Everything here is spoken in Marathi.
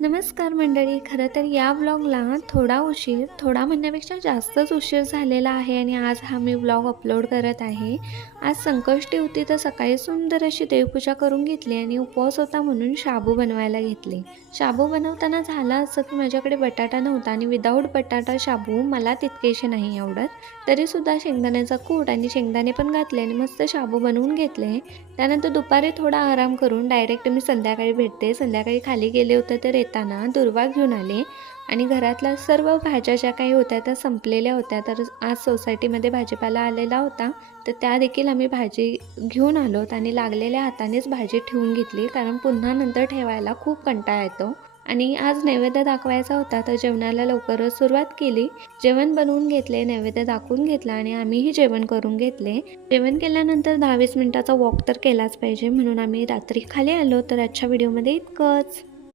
नमस्कार मंडळी. खरं तर या व्लॉगला थोडा म्हणण्यापेक्षा जास्तच उशीर झालेला आहे आणि आज हा मी व्लॉग अपलोड करत आहे. आज संकष्टी होती तर सकाळी सुंदर अशी देवपूजा करून घेतली आणि उपवास होता म्हणून शाबू बनवायला घेतले. शाबू बनवताना झालं असं की माझ्याकडे बटाटा नव्हता आणि विदाऊट बटाटा शाबू मला तितकेसे नाही आवडत. तरीसुद्धा शेंगदाण्याचा कूट आणि शेंगदाणे पण घातले आणि मस्त शाबू बनवून घेतले. त्यानंतर दुपारी थोडा आराम करून डायरेक्ट मी संध्याकाळी भेटते. संध्याकाळी खाली गेले होते तर येताना दुर्वा घेऊन आले आणि घरातल्या सर्व भाज्या ज्या काही होत्या त्या संपलेल्या होत्या. तर आज सोसायटीमध्ये भाजीपाला आलेला होता तर त्या देखील आम्ही भाजी घेऊन आलोत आणि लागलेल्या हातानेच भाजी ठेवून घेतली, कारण पुन्हा नंतर ठेवायला खूप कंटाळा येतो. आणि आज नैवेद्य दाखवायचा होता तर जेवणाला लवकरच सुरुवात केली. जेवण बनवून घेतले, नैवेद्य दाखवून घेतला आणि आम्हीही जेवण करून घेतले. जेवण केल्यानंतर 10-20 मिनिटाचा वॉक तर केलाच पाहिजे, म्हणून आम्ही रात्री खाली आलो. तर आजच्या व्हिडिओमध्ये इतकंच.